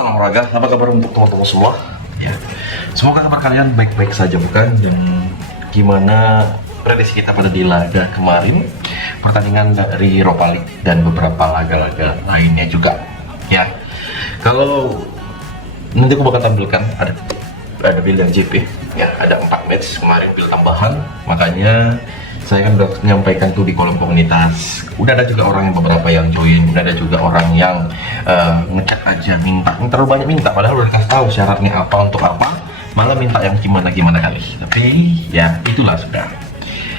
Salam olahraga, apa kabar untuk teman-teman semua? Ya, semoga kabar kalian baik-baik saja bukan? Dan gimana prediksi kita pada di laga kemarin, pertandingan dari Europa League dan beberapa laga-laga lainnya juga. Ya, kalau nanti aku bakal tampilkan ada build dari JP. Ya, ada 4 match kemarin build tambahan, makanya saya kan udah menyampaikan tuh di kolom komunitas. Udah ada juga orang yang beberapa yang join, udah ada juga orang yang ngechat aja minta, terlalu banyak minta padahal udah kasih tahu syaratnya apa untuk apa, malah minta yang gimana kali. Tapi ya itulah sudah.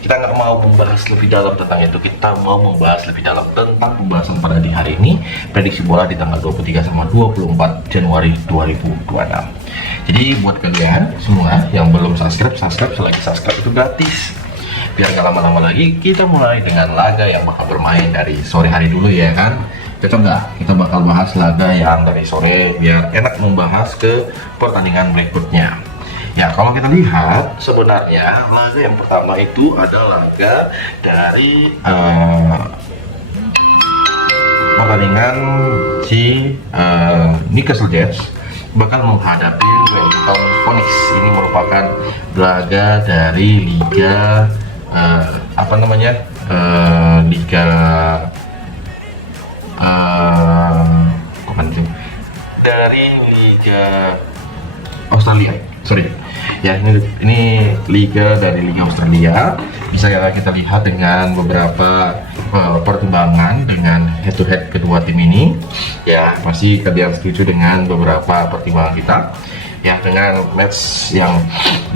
Kita nggak mau membahas lebih dalam tentang itu, kita mau membahas lebih dalam tentang pembahasan pada di hari ini, prediksi bola di tanggal 23 sama 24 Januari 2026. Jadi buat kalian semua yang belum subscribe, selagi subscribe itu gratis. Biar gak lama-lama lagi, kita mulai dengan laga yang bakal bermain dari sore hari dulu ya kan. Cocok nggak? Kita bakal bahas laga yang dari sore biar enak membahas ke pertandingan berikutnya. Ya, kalau kita lihat sebenarnya laga yang pertama itu adalah laga dari pertandingan si Newcastle Jets bakal menghadapi Wellington Phoenix. Ini merupakan laga dari Liga Liga dari Liga Australia, sorry ya, ini liga dari Liga Australia. Bisa kita lihat dengan beberapa pertimbangan dengan head to head kedua tim ini ya, pasti kalian setuju dengan beberapa pertimbangan kita ya, dengan match yang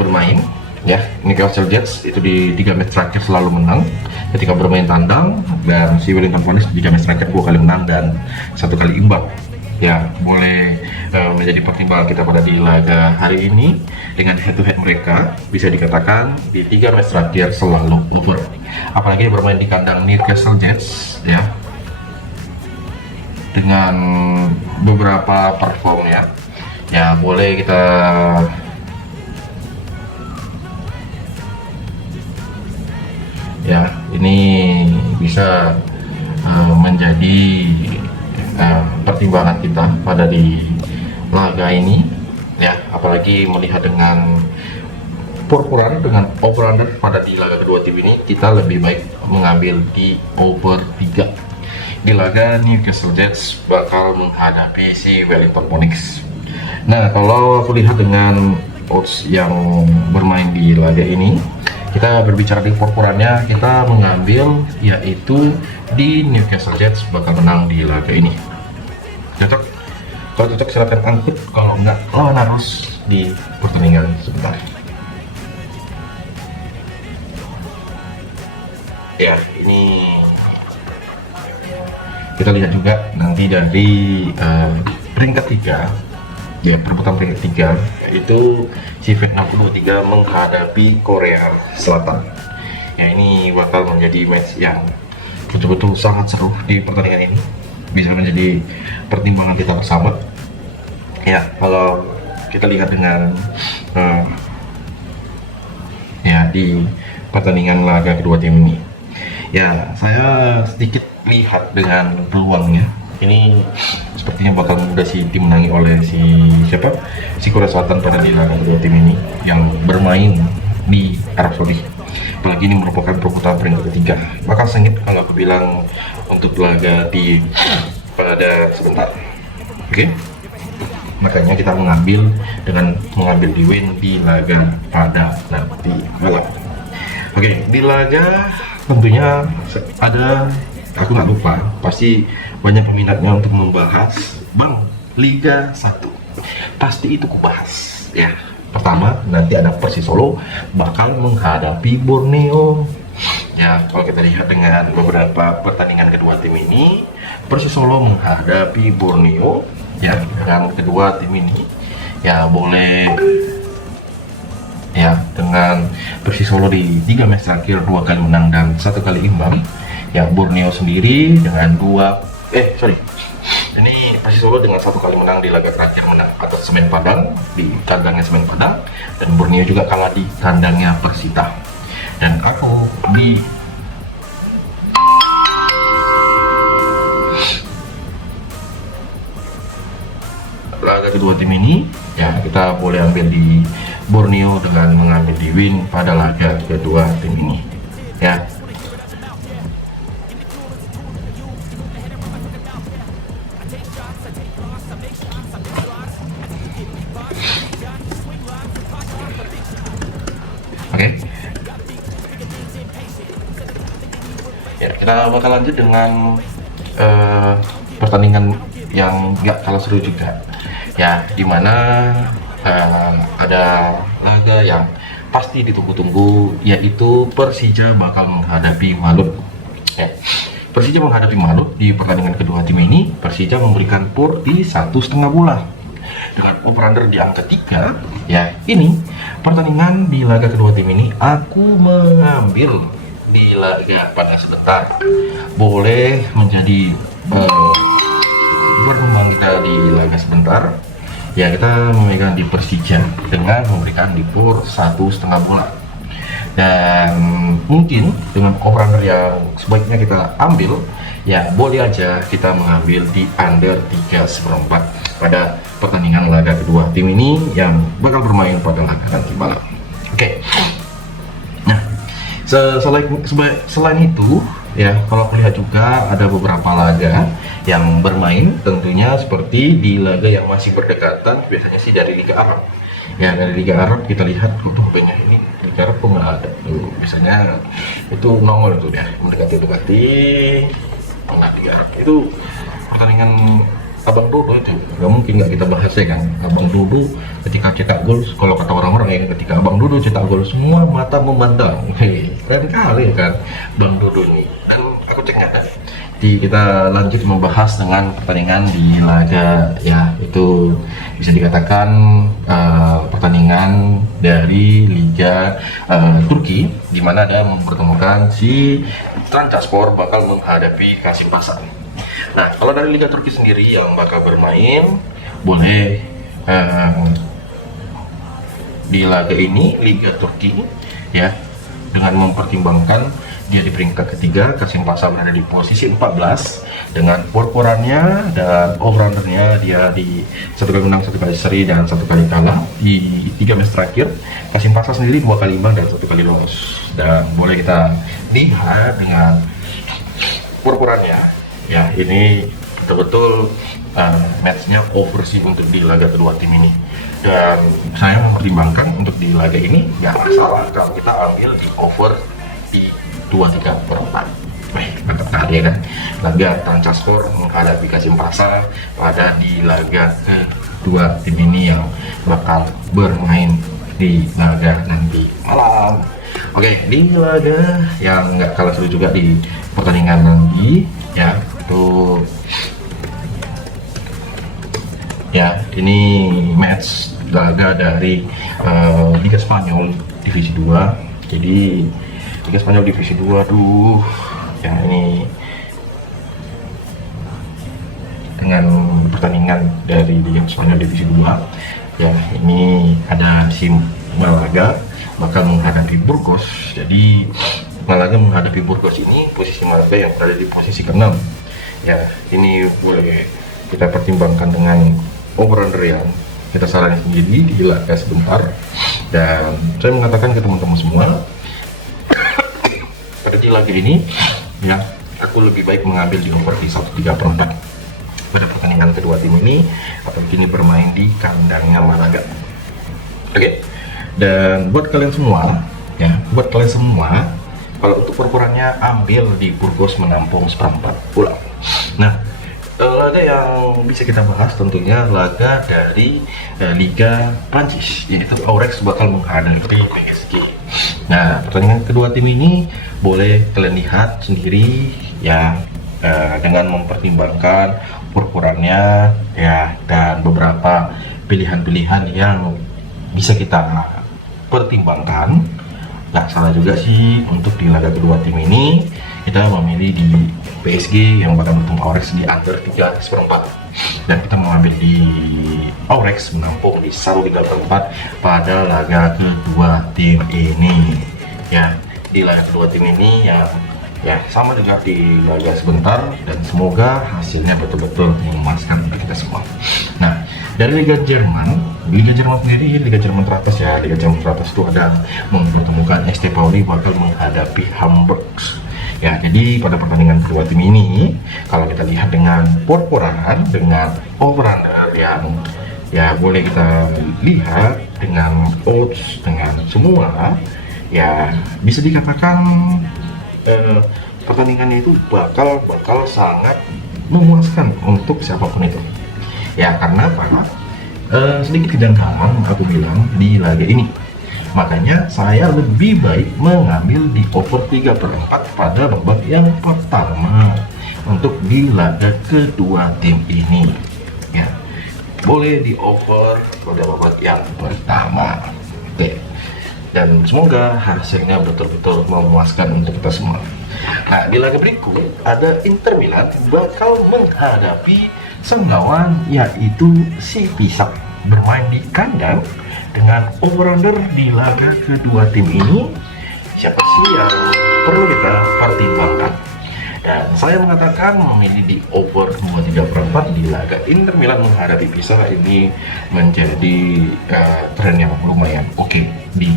bermain ya. Newcastle Jets itu di 3 match terakhir selalu menang ketika bermain tandang, dan si Wellington Phoenix di 3 match terakhir 2 kali menang dan 1 kali imbang ya. Boleh menjadi pertimbangan kita pada di laga hari ini. Dengan head to head mereka bisa dikatakan di 3 match terakhir selalu over, apalagi bermain di kandang Newcastle Jets ya, dengan beberapa perform ya boleh kita ya, ini bisa menjadi pertimbangan kita pada di laga ini ya, apalagi melihat dengan perkiraan dengan over under pada di laga kedua tim ini, kita lebih baik mengambil di over 3 di laga Newcastle Jets bakal menghadapi si Wellington Phoenix. Nah, kalau aku lihat dengan odds yang bermain di laga ini, kita berbicara di perkiraannya, kita mengambil yaitu di Newcastle Jets bakal menang di laga ini. Cocok? Kalau cocok silakan angkut, kalau enggak lawan arus di pertandingan sebentar. Ya, ini kita lihat juga nanti dari peringkat 3 ya, perebutan peringkat 3 yaitu si Vietnam U23 menghadapi Korea Selatan ya. Ini bakal menjadi match yang betul-betul sangat seru di pertandingan ini, bisa menjadi pertimbangan kita bersama ya. Kalau kita lihat dengan ya di pertandingan laga kedua tim ini ya, saya sedikit lihat dengan peluangnya ini sepertinya bakal mudah si tim menangi oleh si Korea Selatan pada di laga kedua tim ini yang bermain di Arab Saudi, apalagi ini merupakan perebutan peringkat ketiga. Bakal sengit kalau aku bilang untuk laga di pada sebentar. Oke, makanya kita mengambil di win di laga pada nanti malam. Oke, di laga tentunya ada, aku nggak lupa, pasti banyak peminatnya untuk membahas Bang Liga 1, pasti itu kubahas ya. Pertama, nanti ada Persis Solo bakal menghadapi Borneo ya. Kalau kita lihat dengan beberapa pertandingan kedua tim ini, Persis Solo menghadapi Borneo ya, dengan kedua tim ini ya boleh ya, dengan Persis Solo di 3 match terakhir 2 kali menang dan 1 kali imbang ya. Borneo sendiri dengan ini Persis Solo dengan 1 kali menang di laga terakhir, menang atas Semen Padang di kandangnya Semen Padang, dan Borneo juga kalah di kandangnya Persita. Dan aku di laga kedua tim ini, ya kita boleh ambil di Borneo dengan mengambil di win pada laga kedua tim ini, ya. Oke. Ya, kita bakal lanjut dengan pertandingan yang nggak kalah seru juga, ya, dimana ada laga yang pasti ditunggu-tunggu, yaitu Persija bakal menghadapi Malut. Ya, Persija menghadapi Malut di pertandingan kedua tim ini. Persija memberikan PUR di 1,5 bola dengan over-under di angka 3. Ya, ini pertandingan di laga kedua tim ini aku mengambil di laga pada sebentar, boleh menjadi berkembang kita di laga sebentar. Ya, kita memegang di Persija dengan memberikan di PUR 1,5 bola, dan mungkin dengan over-under yang sebaiknya kita ambil, ya boleh aja kita mengambil di under 3/4 pada pertandingan laga kedua tim ini yang bakal bermain pada laga nanti malam. Oke. Nah, selain itu, ya, kalau aku lihat juga ada beberapa laga yang bermain, tentunya seperti di laga yang masih berdekatan, biasanya sih dari Liga Arab. Ya, dari Liga Arab kita lihat banyak ini Liga Arab kok nggak ada tuh, biasanya itu nongol itu ya, mendekati Liga Arab itu pertandingan Abang Dodo itu nggak mungkin nggak kita bahas, ya kan. Abang Dodo ketika cetak gol, kalau kata orang-orang ya, ketika Abang Dodo cetak gol semua mata memandang. Keren kali kan Bang Dodo ini. Dan aku ceknya kita lanjut membahas dengan pertandingan di laga, ya, itu bisa dikatakan pertandingan dari Liga Turki, di mana ada mempertemukan si Trancaspor bakal menghadapi Kasimpasa. Nah, kalau dari Liga Turki sendiri yang bakal bermain, boleh di laga ini Liga Turki, ya, dengan mempertimbangkan dia di peringkat ketiga, Kasimpasa berada di posisi 14 dengan porannya dan over-undernya dia di 1 kali menang, 1 kali seri, dan 1 kali kalah di 3 match terakhir. Kasimpasa sendiri 2 kali imbang dan 1 kali lolos. Dan boleh kita lihat dengan porannya, ya, ini betul-betul matchnya over sih untuk di laga kedua tim ini. Dan saya mempertimbangkan untuk di laga ini nggak masalah kalau kita ambil di over di 2/3/4. Mantap kali, ya kan. Laga Trancaspor menghadapi Kasimpasa pada di laga kedua tim ini yang bakal bermain di laga nanti malam. Oke, di laga yang nggak kalah seru juga di pertandingan nanti, ya, itu ya, ini match laga dari Liga Spanyol Divisi 2. Jadi Liga Spanyol Divisi 2, aduh, yang ini dengan pertandingan dari Liga Spanyol Divisi 2, ya, ini ada si Malaga bakal menghadapi Burgos. Jadi Malaga menghadapi Burgos ini, posisi Malaga yang berada di posisi ke-6. Ya, ini boleh kita pertimbangkan dengan over-under yang kita saranin sendiri di laga sebentar. Dan saya mengatakan ke teman-teman semua, pada di laga ini, ya, aku lebih baik mengambil di over di 1/3/4 pada pertandingan kedua tim ini, atau kini bermain di kandangnya Malaga. Oke. Dan buat kalian semua, ya, kalau untuk perpuranya ambil di Burgos menampung 1/4 bola. Nah, laga yang bisa kita bahas tentunya laga dari Liga Prancis, yaitu Aurex bakal menghadapi PSG. Nah, pertandingan kedua tim ini boleh kalian lihat sendiri, ya, dengan mempertimbangkan perpuranya, ya, dan beberapa pilihan-pilihan yang bisa kita pertimbangkan. Nggak salah juga sih untuk di laga kedua tim ini kita memilih di PSG yang bakal bertemu Aurex di under 3/4, dan kita mengambil di Aurex menampung di 1/3/4 pada laga kedua tim ini. Ya, di laga kedua tim ini ya sama juga di laga sebentar, dan semoga hasilnya betul-betul memuaskan bagi kita semua. Nah, Dari Liga Jerman sendiri, Liga Jerman teratas ya. Liga Jerman teratas itu ada mempertemukan ST Pauli bakal menghadapi Hamburg. Ya, jadi pada pertandingan kedua tim ini, kalau kita lihat dengan por-poran, dengan over-under yang ya boleh kita lihat dengan odds, dengan semua, ya bisa dikatakan pertandingannya itu bakal sangat memuaskan untuk siapapun itu. Ya karena apa? Sedikit kejanggalan aku bilang di laga ini. Makanya saya lebih baik mengambil di over 3/4 pada babak yang pertama untuk di laga kedua tim ini. Ya, boleh di over pada babak yang pertama. Oke. Dan semoga hasilnya betul-betul memuaskan untuk kita semua. Nah, di laga berikut ada Inter Milan bakal menghadapi sang lawan yaitu si Pisa, bermain di kandang dengan over-under di laga kedua tim ini. Siapa sih yang perlu kita pertimbangkan? Dan saya mengatakan memilih di over 2/3/4 di laga Inter Milan menghadapi Pisa ini menjadi tren yang lumayan oke di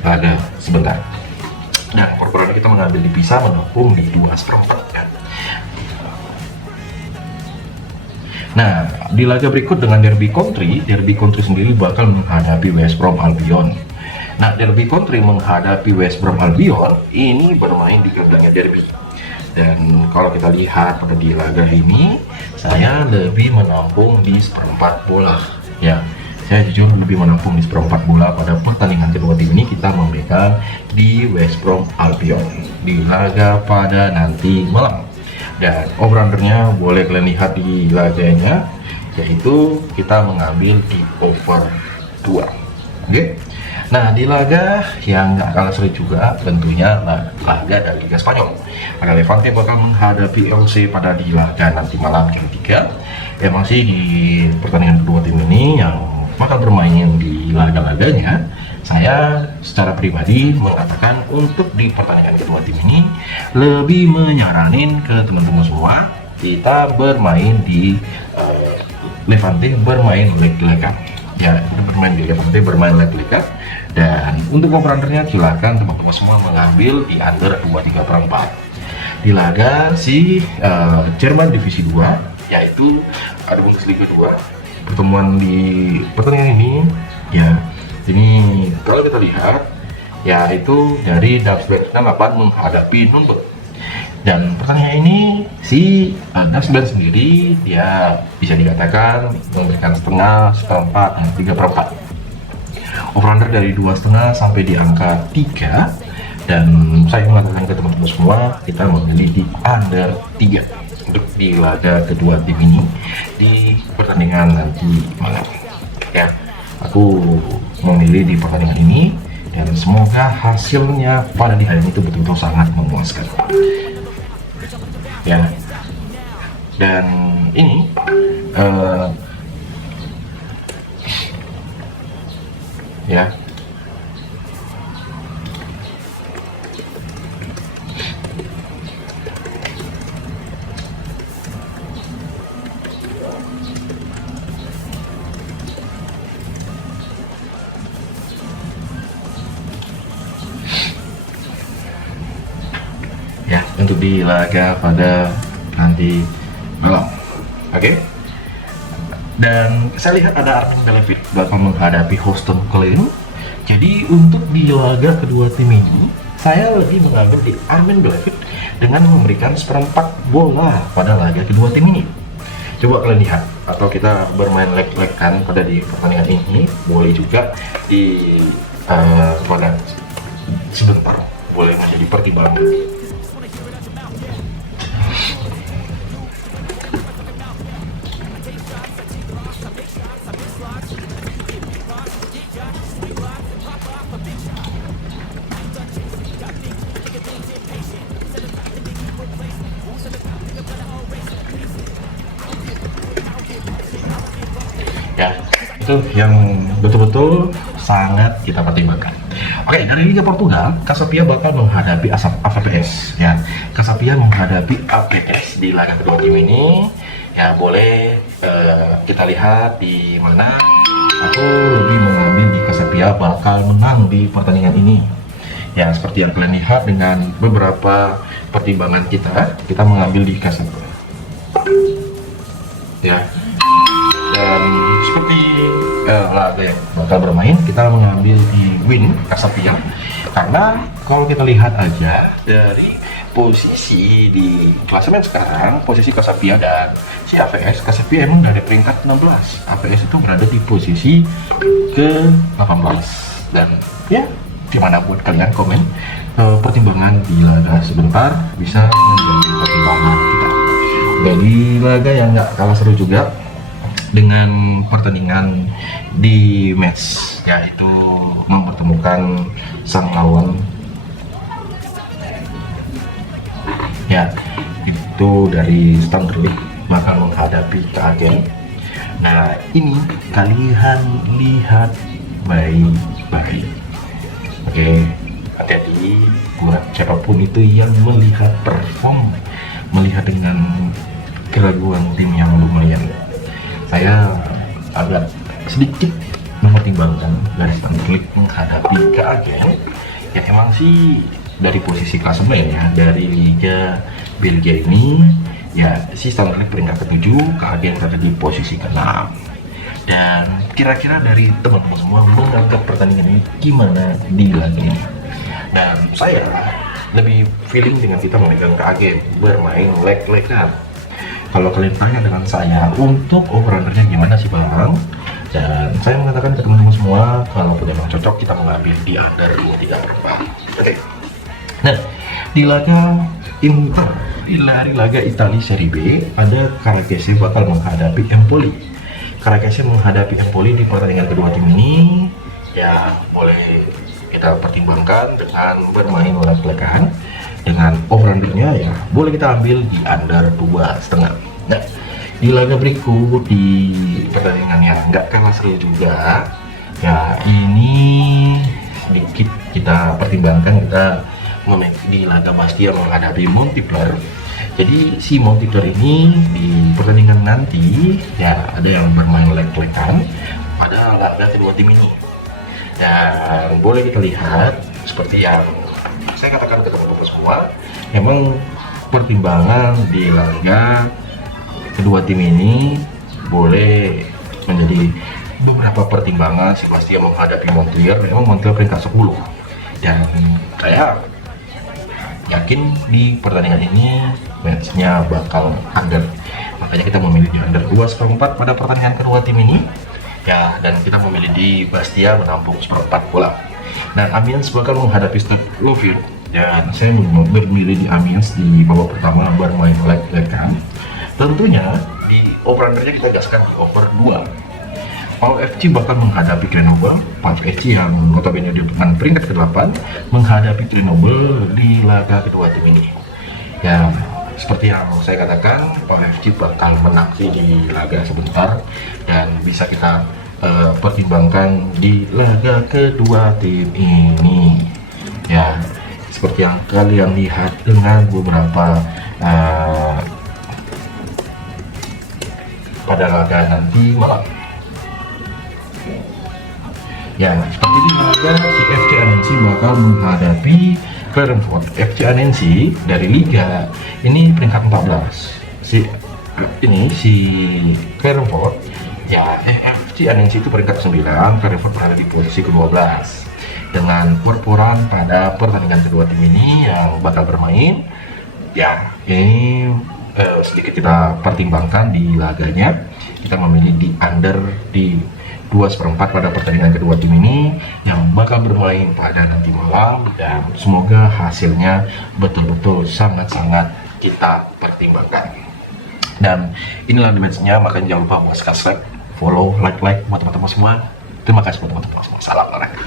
laga sebentar. Dan perputaran kita mengambil di Pisa mendukung di 2/4 kan. Nah, di laga berikut dengan Derby County sendiri bakal menghadapi West Brom Albion. Nah, Derby County menghadapi West Brom Albion ini bermain di kandangnya Derby. Dan kalau kita lihat pada di laga ini, saya lebih menampung di seperempat bola. Ya, saya jujur lebih menampung di seperempat bola pada pertandingan kedua tim ini. Kita memberikan di West Brom Albion di laga pada nanti malam. Dan over-undernya boleh kalian lihat di laganya, yaitu kita mengambil di over 2. Oke. Nah, di laga yang nggak kalah seru juga tentunya laga dari Liga Spanyol. Ada Levante bakal menghadapi LC pada di laga nanti malam jam 3. Ya, masih di pertandingan kedua tim ini yang bakal bermain di laga-laganya. Saya secara pribadi mengatakan untuk di pertandingan kedua tim ini lebih menyaranin ke teman-teman semua kita bermain di Levante bermain leg-legan. Ya, bermain di Levante bermain leg-legan. Dan untuk over-undernya silahkan teman-teman semua mengambil di under 2/3/4 di laga si Jerman Divisi 2, yaitu ada Bundesliga 2. Pertemuan di pertandingan ini ya, ini kalau kita lihat yaitu dari Darmstadt 8 menghadapi Nürnberg. Dan pertandingan ini si Darmstadt sendiri ya bisa dikatakan memberikan setengah, seperempat, dan 3/4. Over-under dari 2,5 sampai di angka 3. Dan saya mengatakan ke teman-teman semua kita memilih di under 3 untuk di laga kedua tim ini di pertandingan nanti malam. Ya, aku memilih di pertandingan ini dan semoga hasilnya pada di hari itu betul-betul sangat memuaskan. Ya, dan ini ya untuk di laga pada nanti malam. Oke. Dan saya lihat ada Armin Belevit bakal menghadapi Houston Colin. Jadi untuk di laga kedua tim ini saya lebih mengambil di Armin Belevit dengan memberikan seperempat bola pada laga kedua tim ini. Coba kalian lihat, atau kita bermain leg-leg kan pada di pertandingan ini, boleh juga di pada sebentar boleh menjadi pertimbangan. Ya, itu yang betul-betul sangat kita pertimbangkan. Oke, dari Liga Portugal, Casapia bakal menghadapi AVPS. Ya, Casapia menghadapi AVPS di laga kedua tim ini. Ya, boleh kita lihat di mana aku lebih mengambil di Cassiopeia bakal menang di pertandingan ini. Ya, seperti yang kalian lihat dengan beberapa pertimbangan kita mengambil di Cassiopeia. Ya, dan seperti laga yang bakal bermain, kita mengambil di win Cassiopeia karena kalau kita lihat aja dari posisi di klasemen sekarang, posisi Cassiopeia dan si AVS, Cassiopeia emang dari peringkat 16, AVS itu berada di posisi ke 18. Dan ya, gimana buat kalian komen pertimbangan di laga sebentar bisa menjadi pertimbangan kita. Dari laga yang nggak kalah seru juga dengan pertandingan di match, yaitu mempertemukan sang lawan, ya, itu dari Standard bakal menghadapi KAGM. Nah, ini kalian lihat baik-baik. Oke, hati-hati buat siapapun itu yang melihat perform, melihat dengan keraguan tim yang lumayan. Saya agak sedikit mempertimbangkan garis Standard menghadapi KAGM yang emang sih dari posisi klasemen ya, dari Liga Belgia ini ya, si Standard peringkat ke-7, KAGM berada di posisi ke-6. Dan kira-kira dari teman-teman semua menganggap pertandingan ini gimana di laga ini? Dan saya lebih feeling dengan kita memegang KAGM bermain leg-legan. Kalau kalian tanya dengan saya untuk over-undernya gimana sih Bang? Dan saya mengatakan ke teman-teman semua, kalau memang cocok kita mengambil di under 2-3/4. Oke. Nah, di laga Inter, di laga Italia Serie B, ada Carragese bakal menghadapi Empoli. Carragese menghadapi Empoli di pertandingan kedua tim ini, ya boleh kita pertimbangkan dengan bermain leg-legan. Dengan over-undernya ya boleh kita ambil di under 2,5. Nah, di laga berikut, di pertandingan yang nggak kalah seru juga ya, ini sedikit kita pertimbangkan, kita di laga Bastia menghadapi Montpellier. Jadi si Montpellier ini di pertandingan nanti ya ada yang bermain leg-legan pada laga kedua tim ini. Dan boleh kita lihat seperti yang saya katakan ke teman-teman semua, memang pertimbangan di laga kedua tim ini boleh menjadi beberapa pertimbangan. Sebastian menghadapi Montpellier, memang Montpellier peringkat 10, dan saya yakin di pertandingan ini matchnya bakal under, makanya kita memilih di under 2/4 pada pertandingan kedua tim ini ya, dan kita memilih di Bastia menampung 1/4 bola. Dan Amiens bakal menghadapi Stade Louviers, dan saya memilih di Amiens di babak pertama bermain leg-legan. Tentunya di over-undernya kita gaskan di over 2. Pau FC bakal menghadapi Grenoble. Pau FC yang notabene di peringkat ke-8 menghadapi Grenoble di laga kedua tim ini. Ya, seperti yang saya katakan, Pau FC bakal menang di laga sebentar dan bisa kita pertimbangkan di laga kedua tim ini. Ya, seperti yang kalian lihat dengan beberapa pada laga nanti malam. Ya, seperti di laga si FC Annecy bakal menghadapi Clermont. FC Annecy dari Liga ini peringkat 14. Si Clermont ya, FC Annecy itu peringkat 9, Clermont berada di posisi ke-12. Dengan perporan pada pertandingan kedua tim ini yang bakal bermain, ya ini sedikit kita pertimbangkan di laganya. Kita memilih di under di 2/4 pada pertandingan kedua tim ini yang bakal bermain pada nanti malam, dan semoga hasilnya betul-betul sangat-sangat kita pertimbangkan. Dan inilah the match-nya, makanya jangan lupa buat subscribe, follow, like buat teman-teman semua. Terima kasih buat teman-teman semua. Salam olahraga.